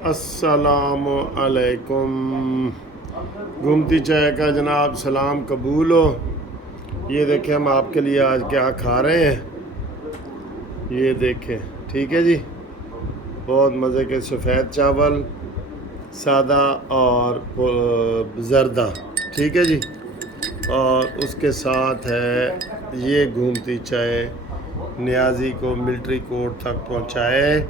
अस्सलाम अलैकुम। घूमती चाय का जनाब सलाम कबूल हो। ये देखें हम आपके लिए आज क्या खा रहे हैं। ये देखें, ठीक है जी। बहुत मज़े के सफ़ेद चावल, सादा और ज़र्दा, ठीक है जी। और उसके साथ है ये घूमती चाय नियाजी को मिलिट्री कोर्ट तक पहुँचाए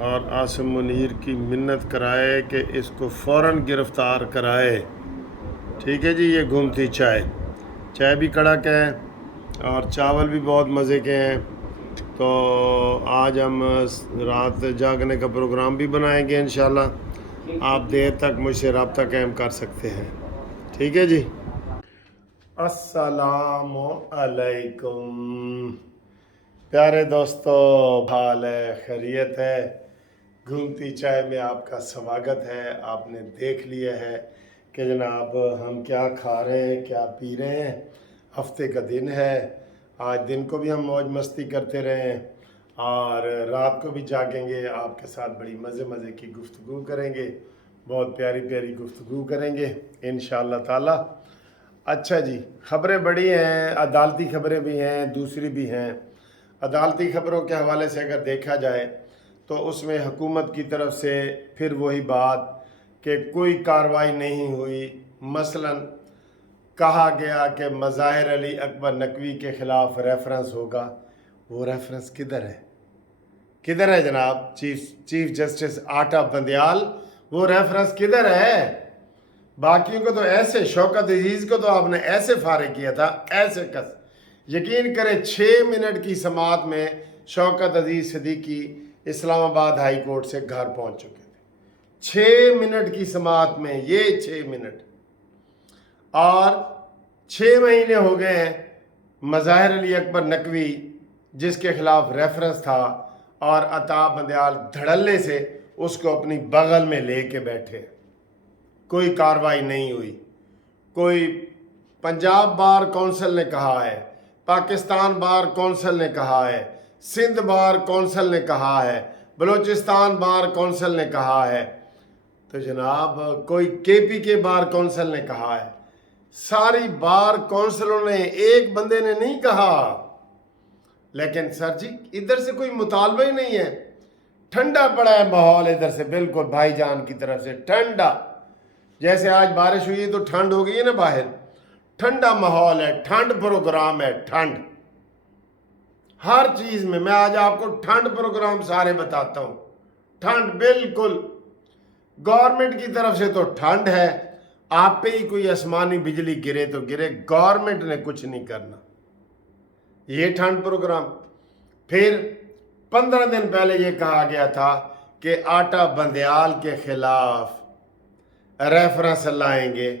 और आसिम मुनीर की मिन्नत कराए कि इसको फ़ौरन गिरफ़्तार कराए। ठीक है जी। ये घूमती चाय, चाय भी कड़क है और चावल भी बहुत मज़े के हैं। तो आज हम रात जागने का प्रोग्राम भी बनाएंगे इंशाल्लाह। आप देर तक मुझसे रब्ता कायम कर सकते हैं, ठीक है जी। अस्सलामु अलैकुम प्यारे दोस्तों, हाल है, खैरियत है। घूमती चाय में आपका स्वागत है। आपने देख लिया है कि जनाब हम क्या खा रहे हैं, क्या पी रहे हैं। हफ्ते का दिन है, आज दिन को भी हम मौज मस्ती करते रहे हैं और रात को भी जागेंगे। आपके साथ बड़ी मज़े मज़े की गुफ्तगू करेंगे, बहुत प्यारी प्यारी गुफ्तगू करेंगे इंशाअल्लाह ताला। अच्छा जी, ख़बरें बड़ी हैं, अदालती ख़बरें भी हैं, दूसरी भी हैं। अदालती ख़बरों के हवाले से अगर देखा जाए तो उसमें हुकूमत की तरफ से फिर वही बात कि कोई कार्रवाई नहीं हुई। मसलन कहा गया कि मज़ाहिर अली अकबर नकवी के ख़िलाफ़ रेफरेंस होगा। वो रेफरेंस किधर है, किधर है जनाब चीफ जस्टिस आटा बंदयाल? वो रेफरेंस किधर है? बाकियों को तो ऐसे, शौकत अजीज़ को तो आपने ऐसे फारिग किया था, ऐसे कस। यकीन करें 6 मिनट की समाअत में शौकत अजीज़ सिद्दीकी इस्लामाबाद हाई कोर्ट से घर पहुंच चुके थे। 6 मिनट की समाअत में, ये 6 मिनट। और 6 महीने हो गए हैं मज़ाहिर अली अकबर नकवी जिसके खिलाफ रेफरेंस था और अता बंदयाल धड़ल्ले से उसको अपनी बगल में लेके बैठे। कोई कार्रवाई नहीं हुई। कोई पंजाब बार कौंसिल ने कहा है, पाकिस्तान बार कौंसिल ने कहा है, सिंध बार कौंसिल ने कहा है, बलूचिस्तान बार कौंसिल ने कहा है, तो जनाब कोई केपी के बार कौंसिल ने कहा है। सारी बार कौंसिलों ने, एक बंदे ने नहीं कहा। लेकिन सर जी इधर से कोई मुतालबा ही नहीं है। ठंडा पड़ा है माहौल इधर से, बिल्कुल भाईजान की तरफ से ठंडा। जैसे आज बारिश हुई है तो ठंड हो गई है ना बाहर, ठंडा माहौल है, ठंड प्रोग्राम है, ठंड हर चीज में। मैं आज आपको ठंड प्रोग्राम सारे बताता हूं। ठंड बिल्कुल गवर्नमेंट की तरफ से तो ठंड है। आप पे ही कोई आसमानी बिजली गिरे तो गिरे, गवर्नमेंट ने कुछ नहीं करना। ये ठंड प्रोग्राम। फिर 15 दिन पहले ये कहा गया था कि आटा बंदयाल के खिलाफ रेफरेंस लाएंगे।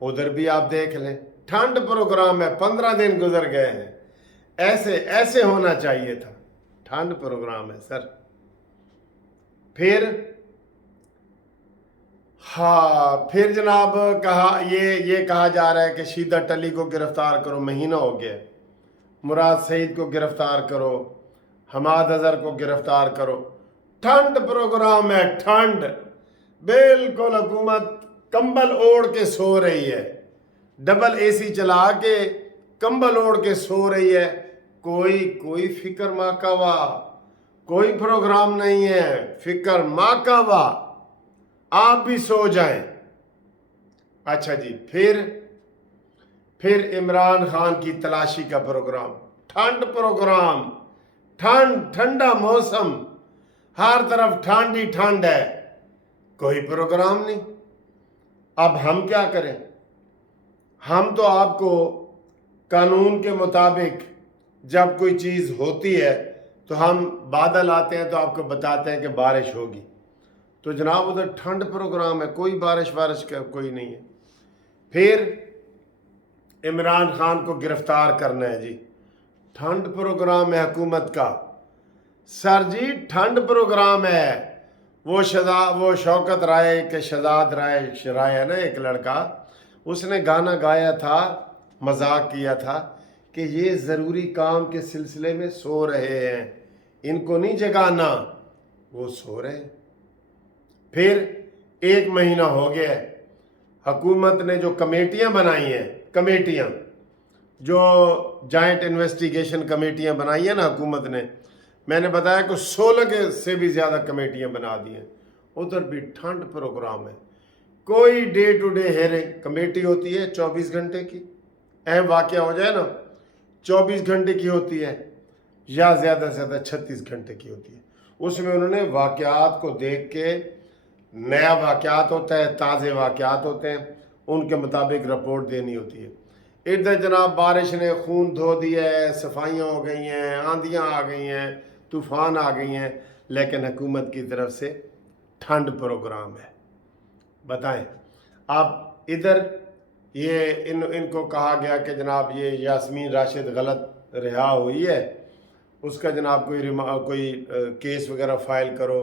उधर भी आप देख लें, ठंड प्रोग्राम है, 15 दिन गुजर गए हैं। ऐसे ऐसे होना चाहिए था। ठंड प्रोग्राम है सर। फिर हाँ, फिर जनाब कहा, ये कहा जा रहा है कि शीदत अली को गिरफ्तार करो, महीना हो गया। मुराद सईद को गिरफ्तार करो, हमाद अजहर को गिरफ्तार करो। ठंड प्रोग्राम है, ठंड। बिल्कुल हुकूमत कंबल ओढ़ के सो रही है, डबल एसी चला के कंबल ओढ़ के सो रही है। कोई फिक्र माकावा, कोई प्रोग्राम नहीं है, फिक्र माकावा। आप भी सो जाएं। अच्छा जी, फिर इमरान खान की तलाशी का प्रोग्राम। ठंड प्रोग्राम, ठंड, ठंडा मौसम, हर तरफ ठंड ही ठंड है, कोई प्रोग्राम नहीं। अब हम क्या करें? हम तो आपको कानून के मुताबिक जब कोई चीज़ होती है तो हम बादल आते हैं तो आपको बताते हैं कि बारिश होगी। तो जनाब उधर ठंड प्रोग्राम है, कोई बारिश का कोई नहीं है। फिर इमरान खान को गिरफ्तार करना है जी, ठंड प्रोग्राम है हुकूमत का। सर जी ठंड प्रोग्राम है। वो शौकत राय के शहजाद राय है ना, एक लड़का, उसने गाना गाया था, मजाक किया था कि ये ज़रूरी काम के सिलसिले में सो रहे हैं, इनको नहीं जगाना। वो सो रहे हैं। फिर 1 महीना हो गया है, हुकूमत ने जो कमेटियां बनाई हैं, कमेटियां जो जॉइंट इन्वेस्टिगेशन कमेटियां बनाई हैं ना हुकूमत ने, मैंने बताया कि 16 से भी ज़्यादा कमेटियां बना दी हैं। उधर भी ठंड प्रोग्राम है। कोई day to day hearing committee होती है 24 घंटे की, अहम वाक़या हो जाए ना 24 घंटे की होती है, या ज़्यादा से ज़्यादा 36 घंटे की होती है। उसमें उन्होंने वाक़यात को देख के, नया वाक़यात होता है, ताज़े वाक़यात होते हैं, उनके मुताबिक रिपोर्ट देनी होती है। इधर जनाब बारिश ने खून धो दिया है, सफाइयाँ हो गई हैं, आंधियाँ आ गई हैं, तूफ़ान आ गई हैं, लेकिन हुकूमत की तरफ से ठंड प्रोग्राम है। बताएं आप, इधर ये इनको कहा गया कि जनाब ये यास्मीन राशिद गलत रिहा हुई है, उसका जनाब कोई केस वगैरह फ़ाइल करो,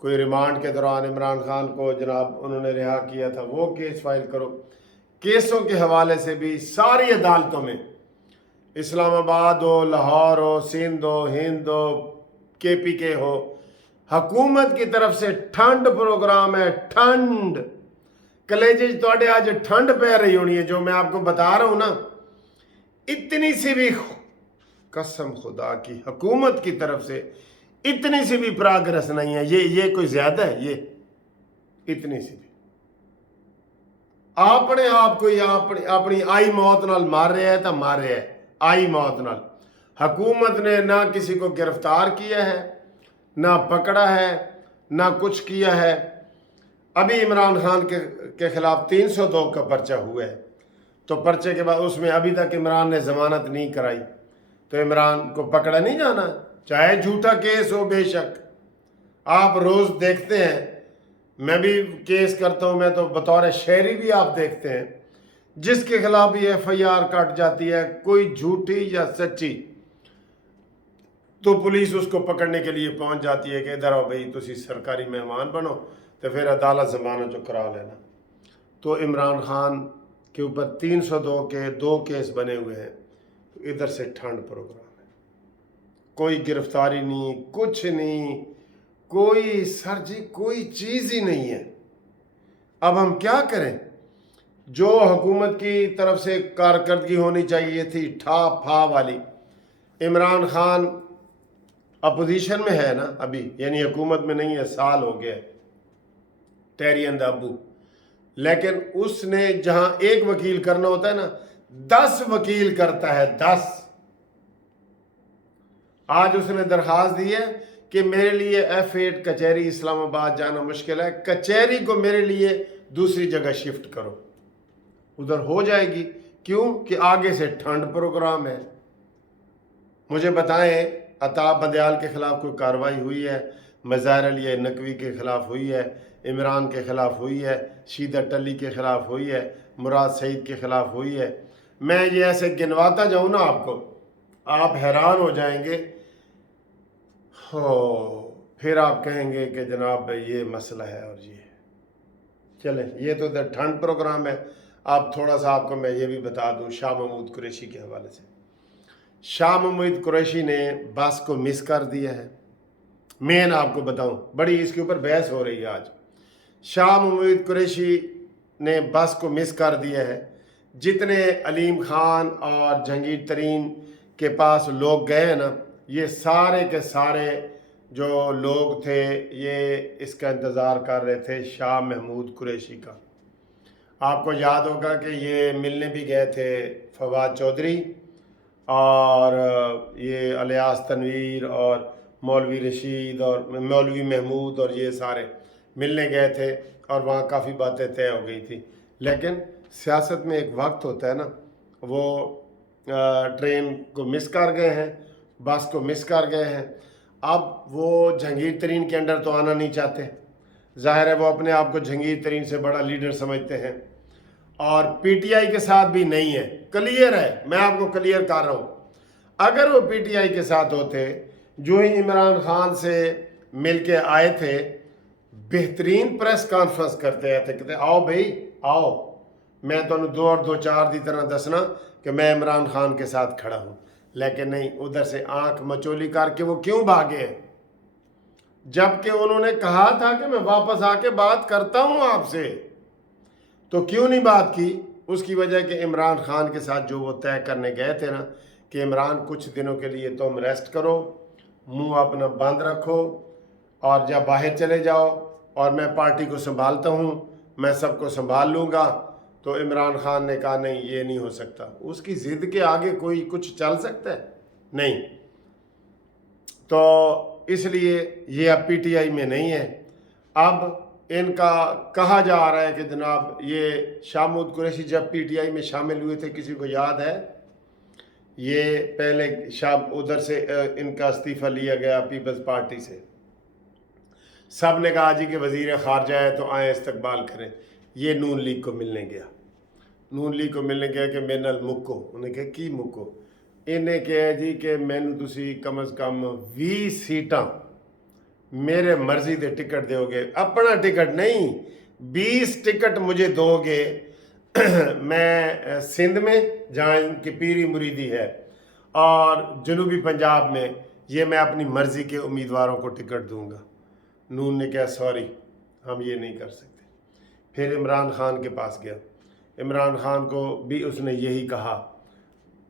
कोई रिमांड के दौरान इमरान खान को जनाब उन्होंने रिहा किया था, वो केस फाइल करो। केसों के हवाले से भी सारी अदालतों में, इस्लामाबाद हो, लाहौर हो, सिंध हो, हिंद हो, KPK हो, हुकूमत की तरफ से ठंड प्रोग्राम है। ठंड कलेजे थोड़े आज ठंड पै रही होनी है, जो मैं आपको बता रहा हूं ना, इतनी सी भी कसम खुदा की हुकूमत की तरफ से इतनी सी भी प्रोग्रेस नहीं है। ये कोई ज्यादा है, ये इतनी सी भी अपने आप को अपनी आई मौत नाल मार रहा है, तो मार रहा है आई मौत नाल। हुकूमत ने ना किसी को गिरफ्तार किया है, ना पकड़ा है, ना कुछ किया है। अभी इमरान खान के खिलाफ 302 का पर्चा हुआ है, तो पर्चे के बाद उसमें अभी तक इमरान ने जमानत नहीं कराई, तो इमरान को पकड़ा नहीं जाना, चाहे झूठा केस हो। बेशक आप रोज देखते हैं, मैं भी केस करता हूं, मैं तो बतौर शहरी भी आप देखते हैं, जिसके खिलाफ भी FIR कट जाती है, कोई झूठी या सच्ची, तो पुलिस उसको पकड़ने के लिए पहुंच जाती है कि इधर आओ भाई, तुसी सरकारी मेहमान बनो, तो फिर अदालत जमानत जो करा लेना। तो इमरान खान के ऊपर 302 के 2 केस बने हुए हैं, तो इधर से ठंड प्रोग्राम है, कोई गिरफ्तारी नहीं, कुछ नहीं, कोई सर जी कोई चीज़ ही नहीं है। अब हम क्या करें? जो हुकूमत की तरफ से कारकर्दगी होनी चाहिए थी, ठा फा वाली, इमरान खान अपोजिशन में है ना अभी, यानी हुकूमत में नहीं है, साल हो गया टेरियन दाबू, लेकिन उसने जहां एक वकील करना होता है ना, 10 वकील करता है, 10। आज उसने दरखास्त दी है कि मेरे लिए F8 कचहरी इस्लामाबाद जाना मुश्किल है, कचहरी को मेरे लिए दूसरी जगह शिफ्ट करो, उधर हो जाएगी। क्यों? कि आगे से ठंड प्रोग्राम है। मुझे बताएं, अताब बंदयाल के खिलाफ कोई कार्रवाई हुई है? मज़ाहिर अली नकवी के खिलाफ हुई है, इमरान के खिलाफ हुई है, शीदा टली के खिलाफ हुई है, मुराद सईद के खिलाफ हुई है। मैं ये ऐसे गिनवाता जाऊँ ना आपको, आप हैरान हो जाएंगे। हो फिर आप कहेंगे कि जनाब ये मसला है और ये चलें, ये तो ठंड प्रोग्राम है। आप थोड़ा सा आपको मैं ये भी बता दूं शाह महमूद कुरैशी के हवाले से। शाह महमूद कुरैशी ने बस को मिस कर दिया है। मैं आपको बताऊं, बड़ी इसके ऊपर बहस हो रही है आज। शाह महमूद कुरैशी ने बस को मिस कर दिया है। जितने अलीम खान और जहांगीर तरीन के पास लोग गए हैं ना, ये सारे के सारे जो लोग थे, ये इसका इंतज़ार कर रहे थे शाह महमूद कुरैशी का। आपको याद होगा कि ये मिलने भी गए थे फवाद चौधरी और ये अलियास तनवीर और मौलवी रशीद और मौलवी महमूद, और ये सारे मिलने गए थे और वहाँ काफ़ी बातें तय हो गई थी। लेकिन सियासत में एक वक्त होता है ना, वो ट्रेन को मिस कर गए हैं, बस को मिस कर गए हैं। अब वो जहांगीर तरीन के अंडर तो आना नहीं चाहते, जाहिर है वो अपने आप को जहांगीर तरीन से बड़ा लीडर समझते हैं, और PTI के साथ भी नहीं है। क्लियर है, मैं आपको क्लियर कर रहा हूँ। अगर वो PTI के साथ होते, जो ही इमरान खान से मिल के आए थे, बेहतरीन प्रेस कॉन्फ्रेंस करते आए थे, कहते आओ भाई आओ, मैं तो 2 और 2 4 की तरह दसना कि मैं इमरान खान के साथ खड़ा हूँ। लेकिन नहीं, उधर से आंख मचोली करके वो क्यों भागे हैं? जबकि उन्होंने कहा था कि मैं वापस आके बात करता हूं आपसे, तो क्यों नहीं बात की? उसकी वजह कि इमरान खान के साथ जो वो तय करने गए थे ना कि इमरान कुछ दिनों के लिए तुम रेस्ट करो, मुंह अपना बंद रखो और जब बाहर चले जाओ और मैं पार्टी को संभालता हूँ, मैं सबको संभाल लूँगा। तो इमरान खान ने कहा नहीं, ये नहीं हो सकता। उसकी ज़िद के आगे कोई कुछ चल सकता है? नहीं। तो इसलिए ये अब पीटीआई में नहीं है। अब इनका कहा जा रहा है कि जनाब ये शाह महमूद कुरैशी जब पीटीआई में शामिल हुए थे, किसी को याद है? ये पहले शाह उधर से इनका इस्तीफ़ा लिया गया पीपल्स पार्टी से। सब ने कहा जी कि वज़ीर ख़ारजा है तो आए इस्तकबाल करें। ये नून लीग को मिलने गया, नून लीग को मिलने गया कि मेरे नाल मुक्को। उन्हें कहा की मुक्को? इन्हें कहा जी कि मैनू तुसी कम अज़ कम 20 सीटां मेरे मर्जी दे टिकट दोगे, अपना टिकट नहीं, 20 टिकट मुझे दोगे। मैं सिंध में जहाँ इनकी पीरी मुरीदी है और जनूबी पंजाब में ये मैं अपनी मर्ज़ी के उम्मीदवारों को टिकट दूंगा। नून ने कहा सॉरी, हम ये नहीं कर सकते। फिर इमरान खान के पास गया, इमरान खान को भी उसने यही कहा,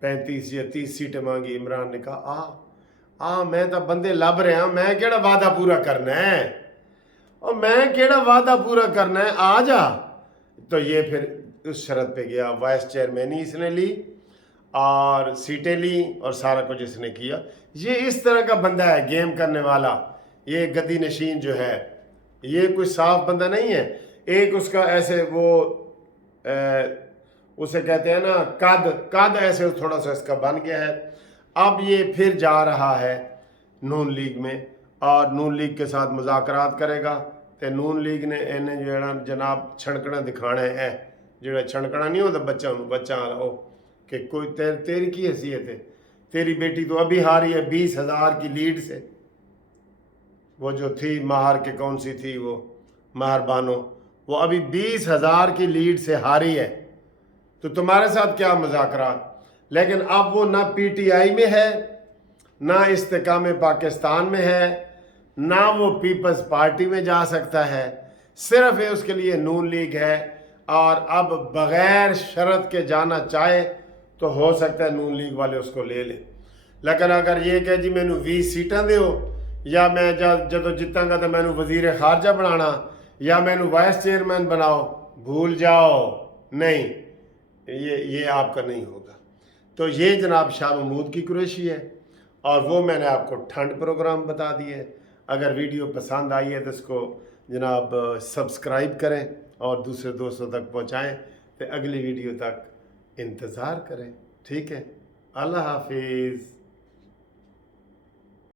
35 या 30 सीटें मांगी। इमरान ने कहा मैं तो बंदे लभ रहा, मैं केड़ा वादा पूरा करना है, और मैं केड़ा वादा पूरा करना है, आ जा। तो ये फिर उस शर्त पे गया, वाइस चेयरमैन ही इसने ली और सीटें ली और सारा कुछ इसने किया। ये इस तरह का बंदा है, गेम करने वाला। ये गद्दी नशीन जो है, ये कोई साफ बंदा नहीं है। एक उसका ऐसे वो उसे कहते हैं ना कद ऐसे थोड़ा सा इसका बन गया है। अब ये फिर जा रहा है नून लीग में और नून लीग के साथ मुज़ाकरात करेगा। तो नून लीग ने इन्हें जो जनाब छणकना दिखाना है, जो छणकना नहीं होता बच्चा हो कि कोई तेरी की हैसियत है, तेरी बेटी तो अभी हारी है 20,000 की लीड से। वो जो थी महार के कौन सी थी वो महर बानो, वो अभी 20,000 की लीड से हारी है। तो तुम्हारे साथ क्या मुज़ाकरात? लेकिन अब वो ना पीटीआई में है, ना इस्तेकाम पाकिस्तान में है, ना वो पीपल्स पार्टी में जा सकता है। सिर्फ ये उसके लिए नून लीग है। और अब बग़ैर शर्त के जाना चाहे तो हो सकता है नून लीग वाले उसको ले लें। लेकिन अगर ये कहे जी मैनू 20 सीटां दो, या मैं जदों जितांगा तो मैनू वज़ीर ख़ारजा बनाना, या मैनू वाइस चेयरमैन बनाओ, भूल जाओ, नहीं, ये आपका नहीं होगा। तो ये जनाब शाह महमूद की कुरैशी है और वो मैंने आपको ठंड प्रोग्राम बता दिए। अगर वीडियो पसंद आई है तो इसको जनाब सब्सक्राइब करें और दूसरे दोस्तों तक पहुंचाएं। तो अगली वीडियो तक इंतज़ार करें। ठीक है, अल्लाह हाफिज़।